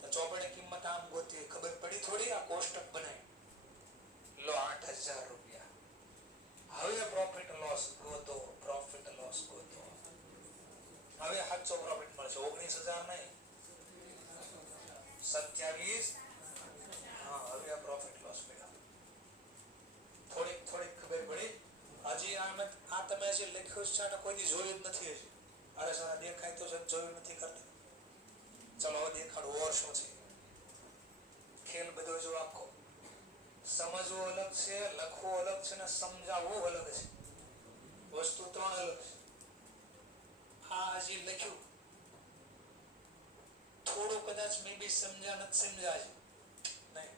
તો ચોપડે કિંમત આમ ગોતી, ખબર પડી થોડી? આ કોષ્ટક બનાવી લો 8000 રૂપિયા. હવે પ્રોફિટ લોસ ગોતો. હવે સાચો પ્રોફિટ મળશે 19000 નહીં, 27. હા, હવે આ પ્રોફિટ લોસ મળ્યો. થોડીક ખબર પડી. હજી આ તમે જે લખ્યું છે ને કોઈ દી જોયું જ નથી. હજી અરે સારા દેખાય તો જોયું નથી કરતા. ચલો હવે દેખાડો ઓર શું છે. ખેલ બધો જો આખો સમજવું અલગ છે, લખવું અલગ છે ને સમજાવવું અલગ છે. વસ્તુ 3 અલગ છે. આ હજી લખ્યું થોડું કદાચ મે બી સમજાય નહીં.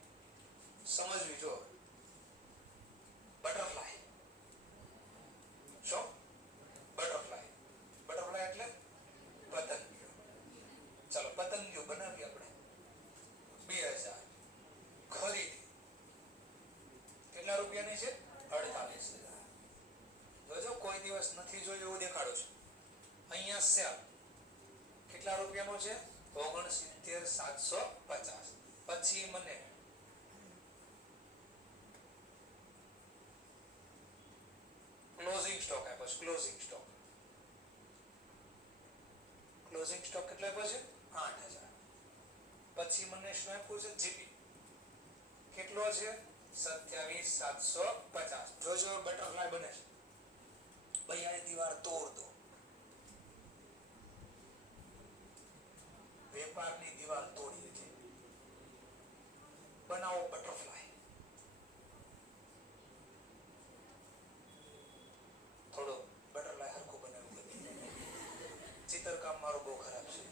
સમજવી જો. બટરફ્લાય. શું? બટરફ્લાય એટલે પતંગિયું. ચાલો પતંગિયું બનાવી આપણે 2000. ખરીદી કેટલા રૂપિયાની છે? 48000. જોજો કોઈ દિવસ નથી જોયું એવું દેખાડું છું. અહીંયા સેલ કેટલા રૂપિયાનો છે? 69750. પછી મને ક્લોઝિંગ સ્ટોક આપ્યો છે. ક્લોઝિંગ સ્ટોક કેટલા આપ્યો છે? 8000. પછી મને શું આપ્યું છે? જીપી કેટલો છે? 27750. જોજો બટરફ્લાય બને છે. ભાઈ આ દીવાલ તોડ દો. વેપારની દીવાલ તોડી છે. બનાવો બટરફ્લાય. થોડો બટરફ્લાય હરખું બનાવ્યું. ચિત્રકામ મારું બહુ ખરાબ છે.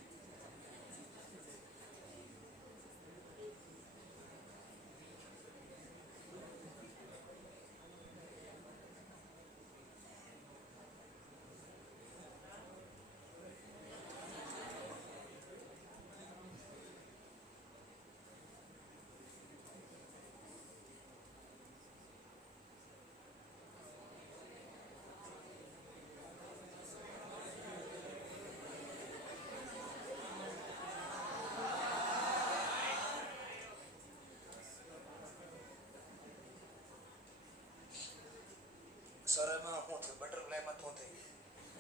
સરળમાં શું થયું? બટરફ્લાયમાં શું થયું?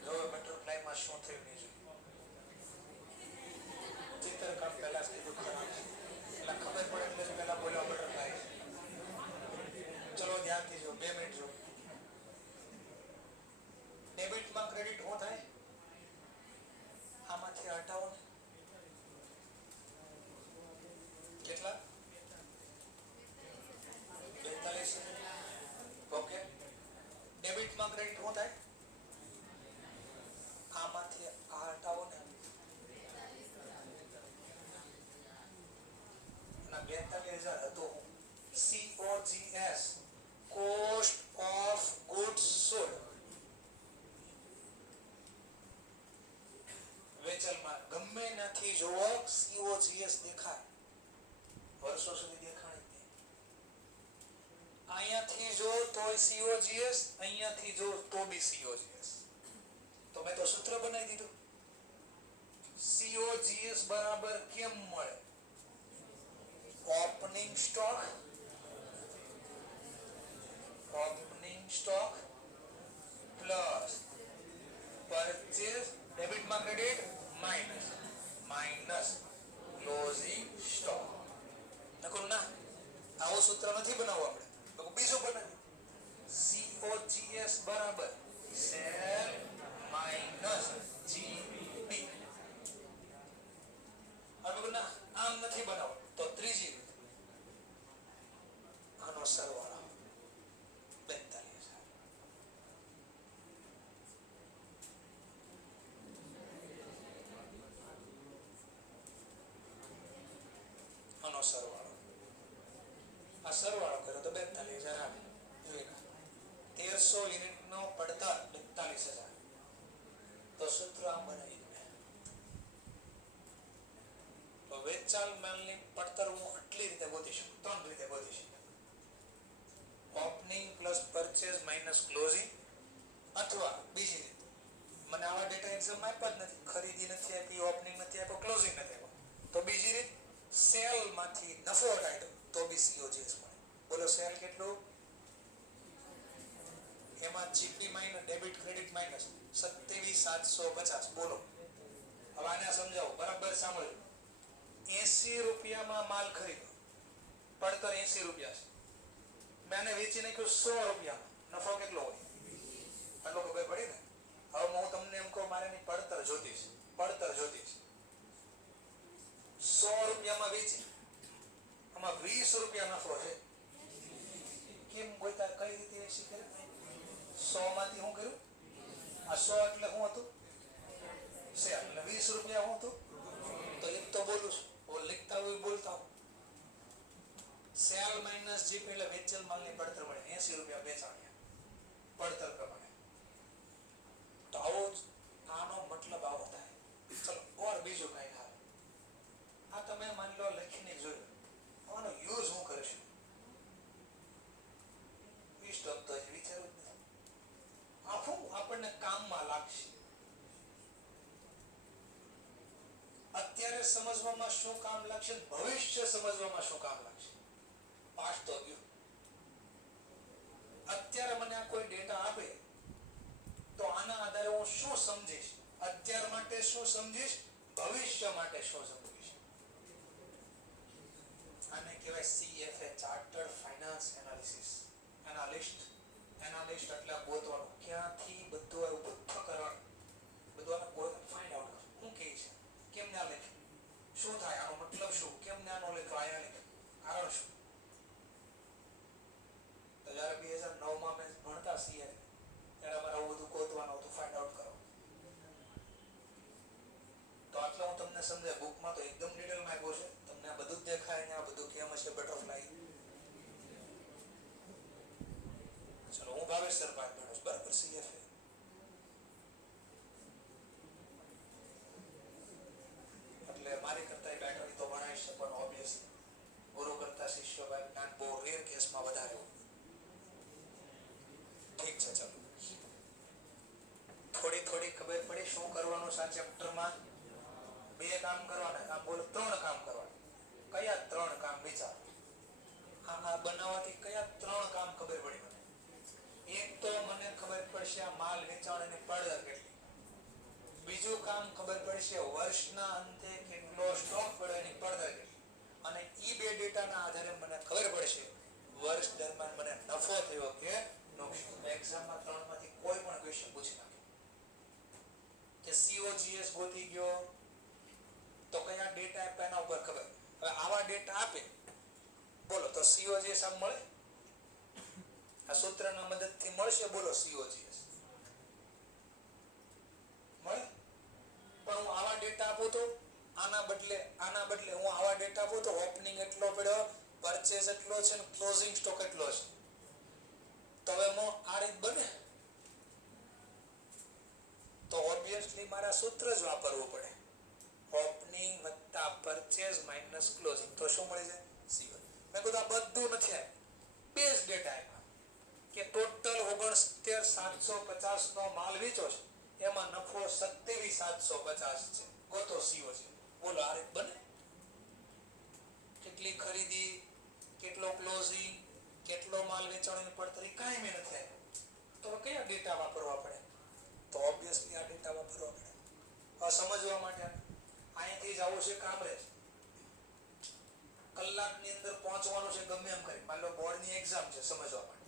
જો બટરફ્લાયમાં શું થયું નહીં જોયું. ચિત્રકામ પહેલા કીધું ખરાબ છે. એટલે ખબર પડે એટલે પહેલા બોલ્યો બટરફ્લાય. ચલો ધ્યાનથી જો, 2 મિનિટ જો. ડેબિટમાં ક્રેડિટ શું થાય? આમાંથી હટાવો ને. કેટલા? 42. ઓકે. ડેબિટમાં ક્રેડિટ શું થાય? આમાંથી આ હટાવો ને. ના 42000 હતું. COGS cost of goods sold. વેચાણમાં ગમે નથી જોવો COGS દેખાય. વર્ષો સુધી દેખાણી. અહીંયાથી જો તોય COGS, અહીંયાથી જો તો બી COGS. તો મેં તો સૂત્ર બનાવી દીધું. COGS બરાબર કેમ મળે? ઓપનિંગ સ્ટોક પ્લસ પરચેસ ડેબિટમાં ક્રેડિટ માઇનસ ક્લોઝિંગ સ્ટોક. નકર ના આવું સૂત્ર નથી બનાવવું આપણે, તો બીજું બનાવ્યું. COGS બરાબર સેલ માઇનસ GP. હવે ના આમ નથી બનાવવું, તો ત્રીજી રીત આનો સરવાળો 42,000. આનો સરવાળો, આ સરવાળો કર્યો તો 42,000 આવે. જોઈ લો 1300 યુનિટ નો પડતર 42,000. તો સૂત્ર આમ બનાવી દે. તો વેચાણ માલની પડતર હું આટલી રીતે ગોતી શકું, 3 રીતે ગોતી શકું. Opening plus purchase minus closing, અથવા બીજી રીત, મને આવા ડેટા એક્ઝામમાં આપ્યા જ નથી, ખરીદી નથી આપી, ઓપનિંગ નથી આપ્યો, ક્લોઝિંગ નથી આપ્યો, તો બીજી રીત સેલ માંથી નફો ઘટાડ્યો તો બી COGS મળે. બોલો સેલ કેટલું? એમાં GP minus debit credit minus 27,750. બોલો હવે આને સમજાવો, બરાબર સાંભળજો. 80 રૂપિયામાં માલ ખરીદ્યો, પડતર 80 રૂપિયા છે, મેં વેચી નાખ્યું 100 રૂપિયામાં, નફો કેટલો હોય? આટલો ખબર પડી ને? હવે હું તમને એમ કહું મારે એની પડતર જોતી છે, 100 રૂપિયામાં વેચી, આમાં 20 રૂપિયા નફો છે. કેમ ગોતા? કઈ રીતે 80 કર્યું? 100 માંથી શું કર્યું? આ 100 એટલે શું હતું? સેલ. એટલે 20 રૂપિયા શું હતું? તો એક તો બોલું છું, लिखता हुआ बोलता हूँ. सेल माइनस जीप એટલે વેચેલ માલની પડતર મળે 80 રૂપિયા વેચાણ્યા પડતર પ્રમાણે. તો આવો આનો મતલબ આવો થાય. ચલો ઓર બીજું કઈ હાલ આ તમે માની લો લખીને જોયું, આનો યુઝ હું કરીશું ઈ સ્ટોક તો જ વિચારું જ નથી. આખું આપણને કામમાં લાગશે. અત્યારે સમજવામાં શું કામ લાગશે, ભવિષ્ય સમજવામાં શું કામ લાગશે. પાસ્ટ તો ગયું. અત્યારે મને આ કોઈ ડેટા આપે તો આના આધારે હું શું સમજીશ, અત્યાર માટે શું સમજીશ, ભવિષ્ય માટે શું સમજીશ. આને કહેવાય CFA, chartered finance analysis. Analyst એટલે ગોતવાનું, ક્યાંથી બધું એવું કરવાનું, બધું ફાઇન્ડ આઉટ કરવાનું. શું કહે છે, કેમ ના લખ્યું, શું થાય, આનો મતલબ શું, કેમ ના નો લખ્યો, આયા લખ્યું, કારણ શું. તો જયારે 2009 માં મેં ભણતા CFA ત્યારે અમારે આવું બધું ગોતવાનું હતું, ફાઇન્ડ આઉટ કરો. તો આટલા હું તમને સમજાય, બુકમાં તો એકદમ ડિટેલમાં આપ્યું છે, તમને આ બધું જ દેખાય ને આ બધું કેમ હશે બટરફ્લાય. ચલો હું ભાવેશ સરપાલ ભણું બરાબર CFA. એટલે મારી કરતા બેટર તો ભણાવી છે, પણ ઓબ્વિયસલી ગુરુ કરતા શિષ્ય ભાઈ જ્ઞાન બહુ રેર કેસમાં વધારે હોય. ઠીક છે, ચલો થોડી થોડી ખબર પડી શું કરવાનું છે આ ચેપ્ટરમાં. 2 કામ કરવાના, કામ બોલો 3 કામ કરવાના. કયા 3 કામ વિચાર, આ બનાવવાથી કયા 3 કામ ખબર પડી મને. એક તો મને ખબર પડશે આ માલ વેચાણની પડતર કેટલી. બીજું કામ ખબર પડશે વર્ષના અંતે કેટલો સ્ટોક પડ્યો એની પડતર કેટલી. અને ઈ 2 ડેટાના આધારે મને ખબર પડશે વર્ષ દરમિયાન મને નફો થયો કે નુકસાન. એક્ઝામમાં 3 માંથી કોઈ પણ ક્વેશ્ચન પૂછી નાખે કે COGS ગોતી ગયો તો કયા ડેટા આપ્યા એના ઉપર ખબર. હવે આવા ડેટા આપે બોલો તો COGS આમ મળે, આ સૂત્રના મદદથી મળશે. બોલો COGS મળે. પણ હું આવા ડેટા આપું તો આના બદલે હું આવા ડેટા આપું તો ઓપનિંગ એટલો પડ્યો, પરચેઝ એટલો છે ને ક્લોઝિંગ સ્ટોક એટલો છે. તો હવે આ રીત બને તો ઓબ્વિયસલી મારા સૂત્ર જ વાપરવું પડે. ઓપનિંગ વત્તા પરચેઝ માઇનસ ક્લોઝિંગ તો શું મળી જાય? COGS. મેં કીધું આ બધું નથી આવ્યું, બેઝ ડેટા આપ્યા કે ટોટલ 69,750 નો માલ વેચો છે, એમાં નફો 27,750 છે. ગોતો સીઓ છે. બોલો આ રીત બને? કેટલી ખરીદી, કેટલો ક્લોઝિંગ, કેટલો માલ વેચાણોની પડતરી કાંઈ મેં નથી આપ્યું. તો કયા ડેટા વાપરવા પડે? તો ઓબ્વિયસલી આ ડેટા વાપરવા પડે. સમજવા માટે અહીંથી જવું છે કામરેજ, કલાકની અંદર પહોંચવાનું છે ગમે એમ કરી. માની લો બોર્ડની એક્ઝામ છે સમજવા માટે,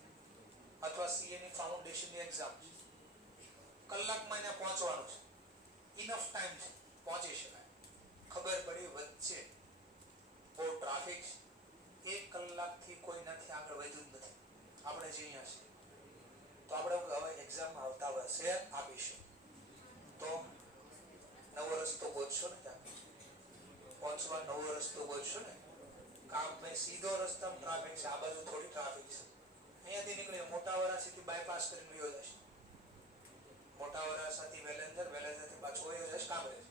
અથવા સીએ ની ફાઉન્ડેશનની એક્ઝામ છે, કલાકમાં એને પહોંચવાનું છે. ઇનફ ટાઈમ છે, પહોંચી શકાય. ખબર પડી વચ્ચે બહુ ટ્રાફિક છે, 1 કલાકથી કોઈ નથી આગળ વધ્યું જ નથી. આપણે જે અહીંયા છે તો આપણે હવે એક્ઝામમાં આવતા વર્ષે આપીશું. તો નવો રસ્તો ગોતશો ને, ત્યાં પહોંચવા નવો રસ્તો ગોતશો ને. કામ ભાઈ સીધો રસ્તામાં ટ્રાફિક છે, આ બાજુ થોડી ટ્રાફિક છે. અહીંયાથી નીકળી મોટા વરાછીથી બાયપાસ કરીને વયો જશે, મોટા વરાછાથી વેલેન્જર, વેલેન્જરથી પાછો વયો જશે કામરેજ.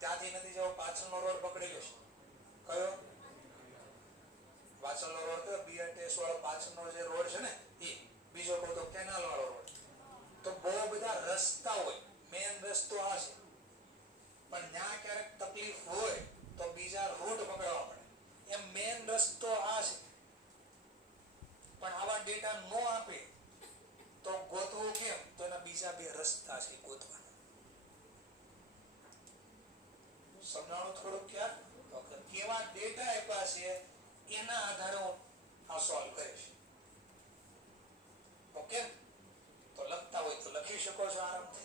ત્યાંથી નથી જવો, પાછળનો રોડ પકડી લેશે. કયો પાછળનો રોડ? કયો બીઆરટીએસ વાળો પાછળનો જે રોડ છે ને એ. બીજો કહો તો કેનાલ વાળો રોડ. તો બહુ બધા રસ્તા હોય, મેન રસ્તો આ છે, પણ ત્યાં ક્યારેક તકલીફ હોય તો બીજા રૂટ પકડવા પડે. એમ મેન રસ્તો આ છે, પણ આવા ડેટા નો આપે તો ગોતવું કેમ? તો એના બીજા 2 રસ્તા છે ગોતવાના. સમજાણું થોડુંક? ક્યાં કેવા ડેટા આપ્યા છે એના આધારે હું આ સોલ્વ કરીશ. ઓકે, તો લખતા હોય તો લખી શકો છો આરામથી.